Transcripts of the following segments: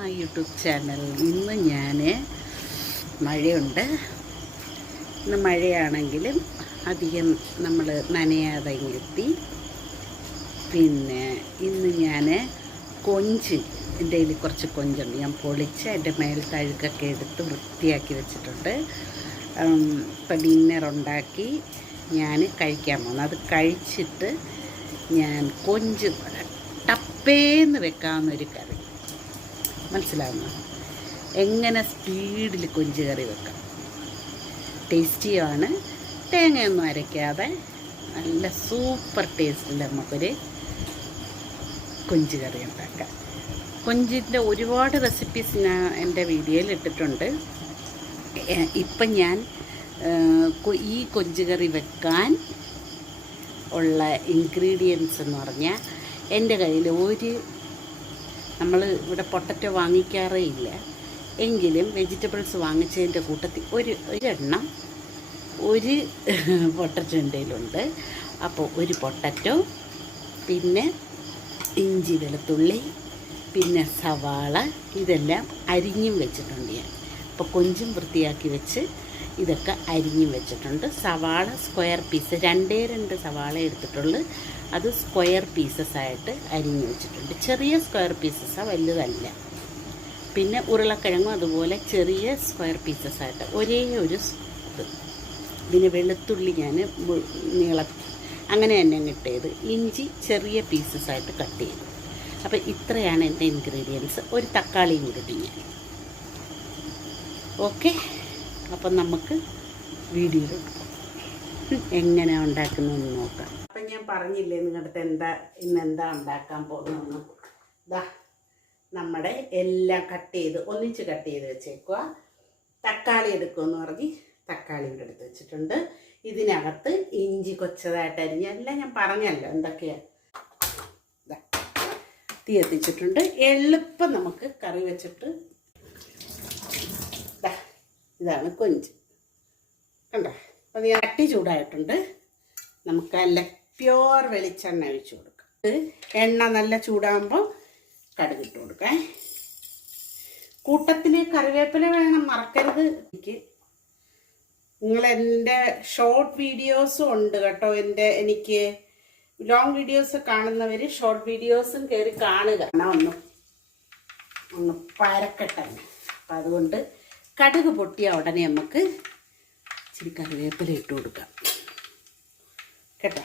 My YouTube channel. ഇന്ന് ഞാൻ മഴയുണ്ട്. ഇന്ന് മഴയാണെങ്കിലും അധികം നമ്മൾ നനയാതെ എത്തി പിന്നെ ഇന്ന് ഞാൻ കൊഞ്ച് എന്റെ കയ്യിൽ കുറച്ച് കൊഞ്ചുണ്ട്. ഞാൻ പൊളിച്ച് എന്റെ മേൽ കഴുകൊക്കെ എടുത്ത് വൃത്തിയാക്കി വെച്ചിട്ടുണ്ട്. ഇപ്പം ഡിന്നർ ഉണ്ടാക്കി ഞാൻ കഴിക്കാൻ പോകുന്നു അത് കഴിച്ചിട്ട് ഞാൻ കൊഞ്ച് ടപ്പേന്ന് വെക്കാവുന്നൊരു കറി. മനസ്സിലാവുന്നു. എങ്ങനെ സ്പീഡിൽ കൊഞ്ച് കറി വെക്കാം? ടേസ്റ്റിയാണ്. തേങ്ങയൊന്നും അരയ്ക്കാതെ നല്ല സൂപ്പർ ടേസ്റ്റിൽ നമുക്കൊരു കൊഞ്ച് കറി ഉണ്ടാക്കാം. കൊഞ്ചിന്റെ ഒരുപാട് റെസിപ്പീസ് ഞാൻ എന്റെ വീഡിയോയിൽ ഇട്ടിട്ടുണ്ട്. ഇപ്പം ഞാൻ ഈ കൊഞ്ച് കറി വെക്കാൻ ഉള്ള ഇൻഗ്രീഡിയൻസ് എന്ന് പറഞ്ഞാൽ എന്റെ കയ്യിൽ ഒരു നമ്മൾ ഇവിടെ പൊട്ടറ്റോ വാങ്ങിക്കാറേ ഇല്ല. എങ്കിലും വെജിറ്റബിൾസ് വാങ്ങിച്ചതിന്റെ കൂട്ടത്തിൽ ഒരു ഒരെണ്ണം ഒരു പൊട്ടറ്റോ എന്റെ കയ്യിലുണ്ട് അപ്പോൾ ഒരു പൊട്ടറ്റോ പിന്നെ ഇഞ്ചി വെളുത്തുള്ളി പിന്നെ സവാള ഇതെല്ലാം അരിഞ്ഞും വെച്ചിട്ടുണ്ട് ഞാൻ. അപ്പോൾ കൊഞ്ചും വൃത്തിയാക്കി വെച്ച് ഇതൊക്കെ അരിഞ്ഞു വെച്ചിട്ടുണ്ട്. സവാള സ്ക്വയർ പീസ് രണ്ടേ രണ്ട് സവാള എടുത്തിട്ടുള്ളു. അത് സ്ക്വയർ പീസസ് ആയിട്ട് അരിഞ്ഞു വെച്ചിട്ടുണ്ട്. ചെറിയ സ്ക്വയർ പീസസാണ് വലുതല്ല. പിന്നെ ഉരുളക്കിഴങ്ങും അതുപോലെ ചെറിയ സ്ക്വയർ പീസസ് ആയിട്ട് ഒരേ ഒരു ഇത്. പിന്നെ വെളുത്തുള്ളി ഞാൻ നീള അങ്ങനെ തന്നെ കിട്ടിയത് ഇഞ്ചി ചെറിയ പീസസ് ആയിട്ട് കട്ട് ചെയ്തു. അപ്പോൾ ഇത്രയാണ് എന്റെ ഇൻഗ്രീഡിയൻസ് ഒരു തക്കാളിയും കൂടി ഞാൻ ഓക്കെ അപ്പം നമുക്ക് വീഡിയോ എങ്ങനെ ഉണ്ടാക്കുന്നതെന്ന് നോക്കാം. അപ്പം ഞാൻ പറഞ്ഞില്ലേ നിങ്ങളുടെ എന്താ ഇന്ന് എന്താ ഉണ്ടാക്കാൻ പോകുന്നതെന്ന്. ഇതാ നമ്മുടെ എല്ലാം കട്ട് ചെയ്ത് ഒന്നിച്ച് കട്ട് ചെയ്ത് വെച്ചേക്കുക തക്കാളി എടുക്കുമെന്ന് പറഞ്ഞ് തക്കാളി ഇവിടെ എടുത്ത് വെച്ചിട്ടുണ്ട്. ഇതിനകത്ത് ഇഞ്ചി കൊച്ചതായിട്ട് അരിഞ്ഞ എല്ലാം ഞാൻ പറഞ്ഞല്ലോ എന്തൊക്കെയാണ് തീ എത്തിച്ചിട്ടുണ്ട്. എളുപ്പം നമുക്ക് കറി വെച്ചിട്ട് ഇതാണ് കൊഞ്ച്. കണ്ടോ? അത് അട്ടി ചൂടായിട്ടുണ്ട്. നമുക്ക് നല്ല പ്യുവർ വെളിച്ചെണ്ണ ഒഴിച്ചു കൊടുക്കാം. എണ്ണ നല്ല ചൂടാകുമ്പോൾ കടുകിട്ട് കൊടുക്കാം. കൂട്ടത്തിൽ കറിവേപ്പില വേണം മറക്കരുത്. എനിക്ക് നിങ്ങൾ എന്റെ ഷോർട്ട് വീഡിയോസും ഉണ്ട് കേട്ടോ എന്റെ എനിക്ക് ലോങ് വീഡിയോസ് കാണുന്നവർ ഷോർട്ട് വീഡിയോസും കയറി കാണുക. ഒന്ന് ഒന്ന് പരക്കട്ടെ. അപ്പം അതുകൊണ്ട് കടുക് പൊട്ടിയ ഉടനെ നമുക്ക് ഇച്ചിരി കറിവേപ്പില ഇട്ട് കൊടുക്കാം. കേട്ടോ?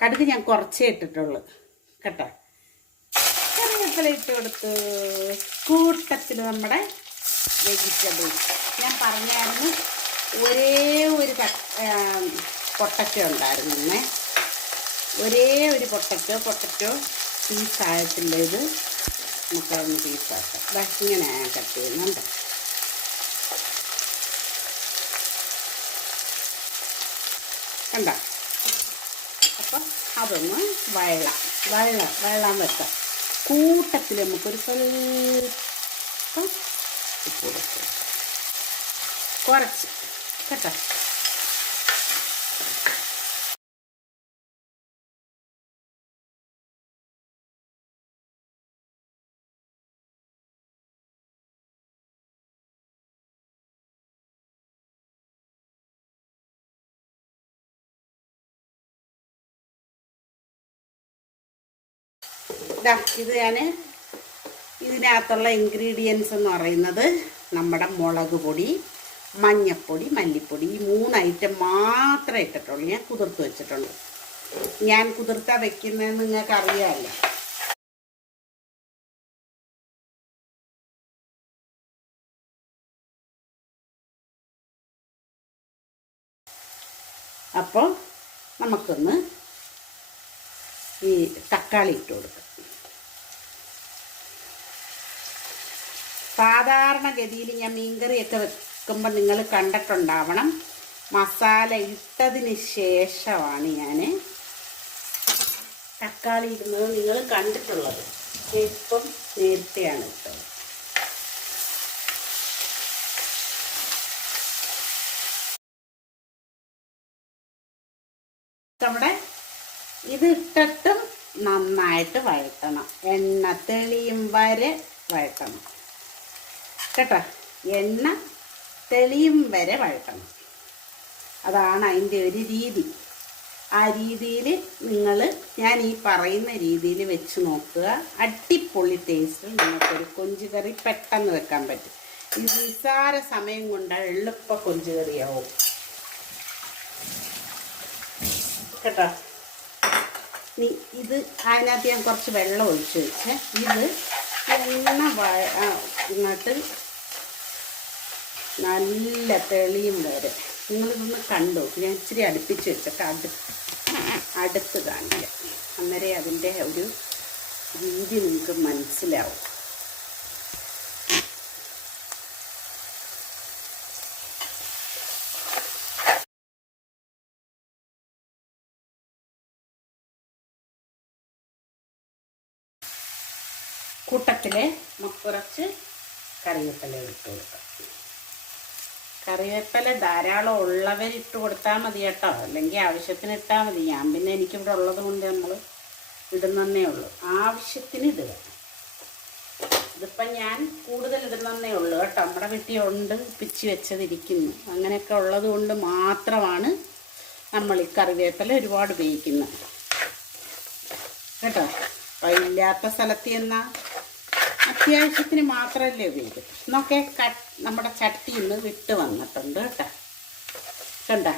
കടുക് ഞാൻ കുറച്ചേ ഇട്ടിട്ടുള്ളൂ. കേട്ടോ? കറിവേപ്പില ഇട്ട് കൊടുത്തു കൂട്ടത്തിൽ നമ്മുടെ വെജിറ്റബിൾ ഞാൻ പറഞ്ഞായിരുന്നു ഒരേ ഒരു പൊട്ടറ്റോ ഇന്നേ ഒരേ ഒരു പൊട്ടറ്റോ പൊട്ടറ്റോ പീസായിട്ടില്ല ഇത് നമുക്കതൊന്ന് പീസാക്കാം. ദാ ഇങ്ങനെ കട്ട് ചെയ്യുന്നുണ്ട്. കണ്ട? അപ്പം അതൊന്ന് വയളാം വയളാം വെള്ളം വെക്കാം. കൂട്ടത്തിൽ നമുക്കൊരു സ്വല്പം ഉപ്പ് കൊടുക്കാം. കുറച്ച്. കേട്ടോ? ഇതാ ഇത് ഞാൻ ഇതിനകത്തുള്ള ഇൻഗ്രീഡിയൻസ് എന്ന് പറയുന്നത് നമ്മുടെ മുളക് പൊടി മഞ്ഞപ്പൊടി മല്ലിപ്പൊടി ഈ മൂന്ന് ഐറ്റം മാത്രമേ ഇട്ടിട്ടുള്ളൂ. ഞാൻ കുതിർത്ത് വെച്ചിട്ടുള്ളൂ ഞാൻ കുതിർത്താ വെക്കുന്നതെന്ന് നിങ്ങൾക്ക് അറിയാമല്ലോ. അപ്പോൾ നമുക്കൊന്ന് ഈ തക്കാളി ഇട്ട് കൊടുക്കാം. സാധാരണഗതിയിൽ ഞാൻ മീൻകറിയൊക്കെ വെക്കുമ്പോൾ നിങ്ങൾ കണ്ടിട്ടുണ്ടാവണം. മസാല ഇട്ടതിന് ശേഷമാണ് ഞാൻ തക്കാളി ഇടുന്നത് നിങ്ങൾ കണ്ടിട്ടുള്ളത്. ഇപ്പം നേരത്തെയാണ് ഇട്ടത്. നമ്മുടെ ഇത് ഇട്ടിട്ടും നന്നായിട്ട് വഴറ്റണം. എണ്ണ തെളിയും വരെ വഴറ്റണം. കേട്ടോ? എണ്ണ തെളിയും വരെ വഴക്കണം അതാണ് അതിന്റെ ഒരു രീതി. ആ രീതിയിൽ നിങ്ങൾ ഞാൻ ഈ പറയുന്ന രീതിയിൽ വെച്ച് നോക്കുക. അടിപൊളി ടേസ്റ്റിൽ നിങ്ങൾക്കൊരു കൊഞ്ച് കറി പെട്ടെന്ന് വെക്കാൻ പറ്റും. ഈ നിസ്സാര സമയം കൊണ്ട് എളുപ്പ കൊഞ്ച് കറിയാവും. കേട്ടോ? നീ ഇത് അതിനകത്ത് ഞാൻ കുറച്ച് വെള്ളം ഒഴിച്ച് വെച്ചേ. ഇത് എണ്ണ വ ഇങ്ങോട്ട് നല്ല തെളിയും വരെ. നിങ്ങളിതൊന്ന് കണ്ടു? ഞാൻ ഇച്ചിരി അടുപ്പിച്ച് വെച്ചിട്ട് അടു അടുത്ത് കാണില്ല അന്നേരം അതിന്റെ ഒരു രീതി നിങ്ങൾക്ക് മനസ്സിലാവും. കൂട്ടത്തിൽ കുറച്ച് കറിവേപ്പില ഇട്ട് കൊടുക്കാം. കറിവേപ്പില ധാരാളം ഉള്ളവർ ഇട്ട് കൊടുത്താൽ മതി കേട്ടോ. അല്ലെങ്കിൽ ആവശ്യത്തിന് ഇട്ടാൽ മതി. ഞാൻ പിന്നെ എനിക്കിവിടെ ഉള്ളത് കൊണ്ട് നമ്മൾ ഇടുന്നതന്നേ ഉള്ളൂ. ആവശ്യത്തിന് ഇടുക. ഇതിപ്പം ഞാൻ കൂടുതൽ ഇടുന്നതന്നേ ഉള്ളൂ കേട്ടോ. നമ്മുടെ വീട്ടിൽ ഉണ്ട് പിച്ചി വെച്ചതിരിക്കുന്നു. അങ്ങനെയൊക്കെ ഉള്ളത് കൊണ്ട് മാത്രമാണ് നമ്മൾ ഈ കറിവേപ്പില ഒരുപാട് ഉപയോഗിക്കുന്നത്. കേട്ടോ? അപ്പം ഇല്ലാത്ത സ്ഥലത്ത് എന്നാൽ അത്യാവശ്യത്തിന് മാത്രമല്ലേ ഉപയോഗിക്കും. എന്നൊക്കെ കട്ട് നമ്മുടെ ചട്ടിയിൽ നിന്ന് വിട്ട് വന്നിട്ടുണ്ട് കേട്ടോ. കണ്ട?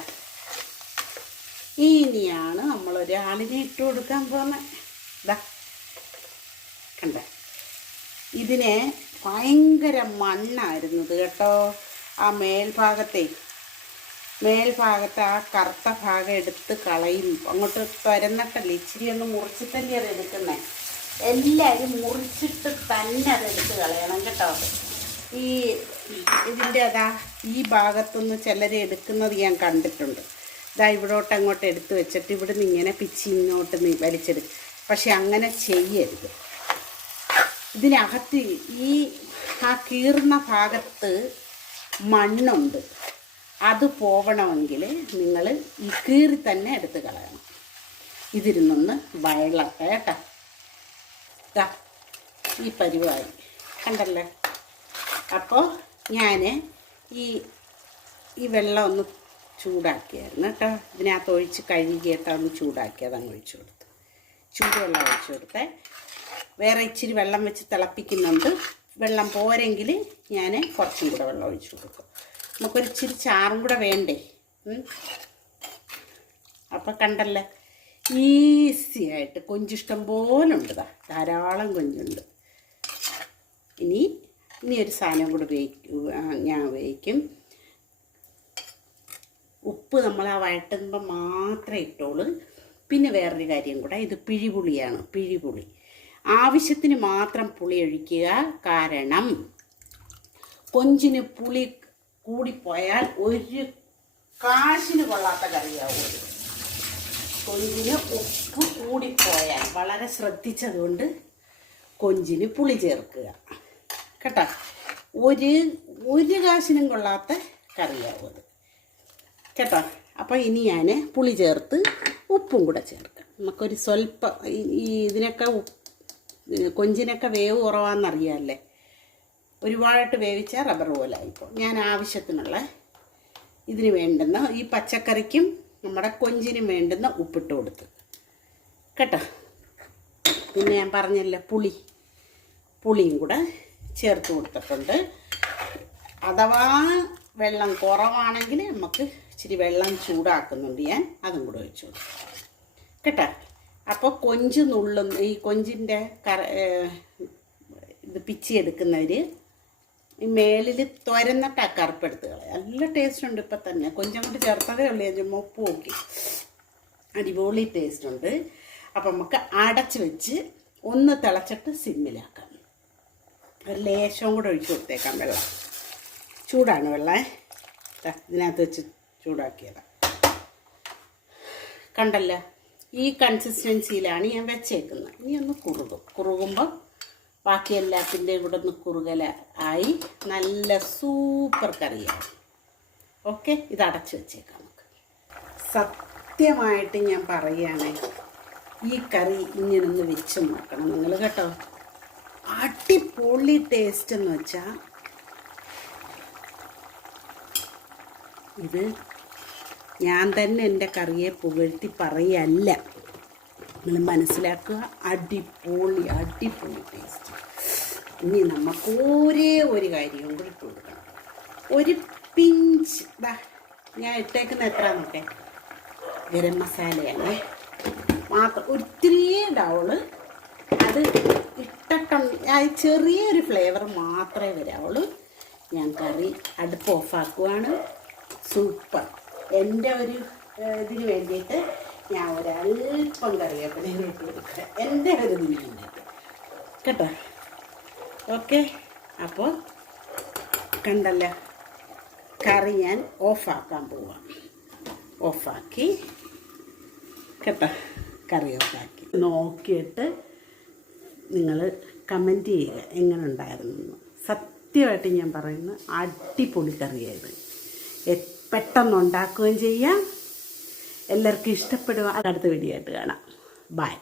ഇനിയാണ് നമ്മൾ ഒരാളിനെ ഇട്ട് കൊടുക്കാൻ പോകുന്നത് ഇതാ കണ്ട? ഇതിനെ ഭയങ്കര മണ്ണായിരുന്നത് കേട്ടോ. ആ മേൽഭാഗത്തെ മേൽഭാഗത്ത് ആ കറുത്ത ഭാഗം എടുത്ത് കളയും. അങ്ങോട്ട് തുരന്നിട്ടല്ലേ ഇച്ചിരി ഒന്ന് മുറിച്ചിട്ടല്ലേ അത് എടുക്കുന്നത് എല്ലാവരും മുറിച്ചിട്ട് തന്നെ അതെടുത്ത് കളയണം കേട്ടോ. ഈ ഇതിന്റെ അതാ ഈ ഭാഗത്തുനിന്ന് ചിലർ എടുക്കുന്നത് ഞാൻ കണ്ടിട്ടുണ്ട്. ഇതാ ഇവിടോട്ട് അങ്ങോട്ട് എടുത്ത് വെച്ചിട്ട് ഇവിടുന്ന് ഇങ്ങനെ പിച്ചി ഇങ്ങോട്ട് വലിച്ചെടുക്കും പക്ഷെ അങ്ങനെ ചെയ്യരുത്. ഇതിനകത്ത് ഈ ആ കീറുന്ന ഭാഗത്ത് മണ്ണുണ്ട്. അത് പോവണമെങ്കിൽ നിങ്ങൾ ഈ കീറി തന്നെ എടുത്ത് കളയണം. ഇതിരുന്നൊന്ന് വയളട്ടെ കേട്ടോ. ഈ പരിവായി കണ്ടല്ലേ? അപ്പോൾ ഞാൻ ഈ ഈ വെള്ളം ഒന്ന് ചൂടാക്കിയായിരുന്നു കേട്ടോ. ഇതിനകത്ത് ഒഴിച്ച് കഴുകിയിട്ട് ഒന്ന് ചൂടാക്കി അതങ്ങ് ഒഴിച്ചു കൊടുത്തു. ചൂടുവെള്ളം ഒഴിച്ചു കൊടുത്തേ. വേറെ ഇച്ചിരി വെള്ളം വെച്ച് തിളപ്പിക്കുന്നുണ്ട്. വെള്ളം പോരെങ്കിൽ ഞാൻ കുറച്ചും കൂടെ വെള്ളം ഒഴിച്ചു കൊടുക്കും. നമുക്കൊരു ഇച്ചിരി ചാറും കൂടെ വേണ്ടേ. അപ്പം കണ്ടല്ലേ. ഈസി ആയിട്ട് കൊഞ്ചിഷ്ടം പോലെ ഉണ്ട് ധാരാളം കൊഞ്ചുണ്ട്. ഇനി ഇനി ഒരു സാധനം കൂടെ ഉപയോഗിക്കും. ഞാൻ ഉപയോഗിക്കും. ഉപ്പ് നമ്മൾ ആ വഴട്ടുമ്പോൾ മാത്രമേ ഇട്ടോളൂ. പിന്നെ വേറൊരു കാര്യം കൂടെ ഇത് പിഴിപുളിയാണ് പിഴിപുളി. ആവശ്യത്തിന് മാത്രം പുളി ഒഴിക്കുക. കാരണം കൊഞ്ചിന് പുളി കൂടിപ്പോയാൽ ഒരു കാശിന് കൊള്ളാത്ത കറിയാവും. കൊഞ്ചിന് ഉപ്പ് കൂടിപ്പോയാൽ വളരെ ശ്രദ്ധിച്ചതുകൊണ്ട് കൊഞ്ചിന് പുളി ചേർക്കുക. കേട്ടോ. ഒരു ഒരു കാശിനും കൊള്ളാത്ത കറിയാവും അത്. കേട്ടോ? അപ്പോൾ ഇനി ഞാൻ പുളി ചേർത്ത് ഉപ്പും കൂടെ ചേർക്കാം. നമുക്കൊരു സ്വല്പം ഈ- ഇതിനൊക്കെ കൊഞ്ചിനൊക്കെ വേവ് കുറവാണെന്നറിയാമല്ലേ ഒരുപാടായിട്ട് വേവിച്ചാൽ റബ്ബർ പോലെ ആയിപ്പോൾ ഞാൻ ആവശ്യത്തിനുള്ള ഇതിന് വേണ്ടുന്ന ഈ പച്ചക്കറിക്കും നമ്മുടെ കൊഞ്ചിനും വേണ്ടുന്ന ഉപ്പിട്ട് കൊടുത്ത്. കേട്ടോ? പിന്നെ ഞാൻ പറഞ്ഞല്ലോ പുളി. പുളിയും കൂടെ ചേർത്ത് കൊടുത്തിട്ടുണ്ട്. അഥവാ വെള്ളം കുറവാണെങ്കിൽ നമുക്ക് ഇച്ചിരി വെള്ളം ചൂടാക്കുന്നുണ്ട് ഞാൻ. അതും കൂടെ ഒഴിച്ചു കൊടുക്കും. കേട്ടോ? അപ്പോൾ കൊഞ്ച് നുള്ളുന്ന ഈ കൊഞ്ചിന്റെ കറ ഇത് പിച്ചി എടുക്കുന്നവർ ഈ മേളിൽ തുരന്നിട്ട് ആ കറുപ്പെടുത്ത് നല്ല ടേസ്റ്റ് ഉണ്ട് ഇപ്പം തന്നെ. കൊഞ്ചം കൊണ്ട് ചേർത്തതേ ഉള്ളൂ. ഞാൻ ചുമ്മാ ഉപ്പ് നോക്കി. അടിപൊളി ടേസ്റ്റ് ഉണ്ട്. അപ്പം നമുക്ക് അടച്ച് വെച്ച് ഒന്ന് തിളച്ചിട്ട് സിമ്മിലാക്കാം. ഒരു ലേശവും കൂടെ ഒഴിച്ച് കൊടുത്തേക്കാം വെള്ളം. ചൂടാണ് വെള്ളം. ഇതിനകത്ത് വെച്ച് ചൂടാക്കിയതാണ് കണ്ടല്ല ഈ കൺസിസ്റ്റൻസിയിലാണ് ഞാൻ വെച്ചേക്കുന്നത്. ഇനി ഒന്ന് കുറുകും. കുറുകുമ്പോൾ ബാക്കി എല്ലാത്തിന്റെയും കൂടെ ഒന്ന് കുറുകല ആയി നല്ല സൂപ്പർ കറിയാണ്. ഓക്കെ ഇത് അടച്ചു വെച്ചേക്കാം നമുക്ക്. സത്യമായിട്ട് ഞാൻ പറയുകയാണെ ഈ കറി ഇങ്ങനൊന്ന് വെച്ച് നോക്കണം നിങ്ങൾ കേട്ടോ. അടിപൊളി ടേസ്റ്റ് എന്ന് വെച്ചാൽ ഇത് ഞാൻ തന്നെ എന്റെ കറിയെ പുകഴ്ത്തി പറയല്ല. നിങ്ങൾ മനസ്സിലാക്കുക? അടിപൊളി അടിപൊളി ടേസ്റ്റ് ഇനി നമുക്ക് ഒരേ ഒരു കാര്യം കൂടി ഇട്ട് കൊടുക്കണം. ഒരു പിഞ്ച് ഞാൻ ഇട്ടേക്കുന്ന എത്ര നോക്കേ ഗരം മസാലയാണ് മാത്രം ഒത്തിരി ഇടാവുള്ളൂ അത് ഇട്ടിട്ടുണ്ട് ചെറിയൊരു ഫ്ലേവർ മാത്രമേ വരാവുള്ളൂ. ഞാൻ കറി അടുപ്പ് ഓഫാക്കുവാണ് സൂപ്പർ എന്റെ ഒരു ഇതിന് വേണ്ടിയിട്ട് ഞാൻ ഒരല്പം കറിയപ്പം എന്റെ ഒരു ഇതിന് വേണ്ടിയിട്ട്. കേട്ടോ? ഓക്കെ. അപ്പോൾ കണ്ടല്ലോ. കറി ഞാൻ ഓഫാക്കാൻ പോവാം. ഓഫാക്കി കേട്ടോ? കറി ഓഫാക്കി നോക്കിയിട്ട് നിങ്ങൾ കമന്റ് ചെയ്യുക. എങ്ങനെ ഉണ്ടായിരുന്നു സത്യമായിട്ട് ഞാൻ പറയുന്നത് അടിപൊളി കറിയായത് പെട്ടെന്ന് ഉണ്ടാക്കുകയും ചെയ്യാം. എല്ലാവർക്കും ഇഷ്ടപ്പെടുക. അടുത്ത വീഡിയോ ആയിട്ട് കാണാം. ബൈ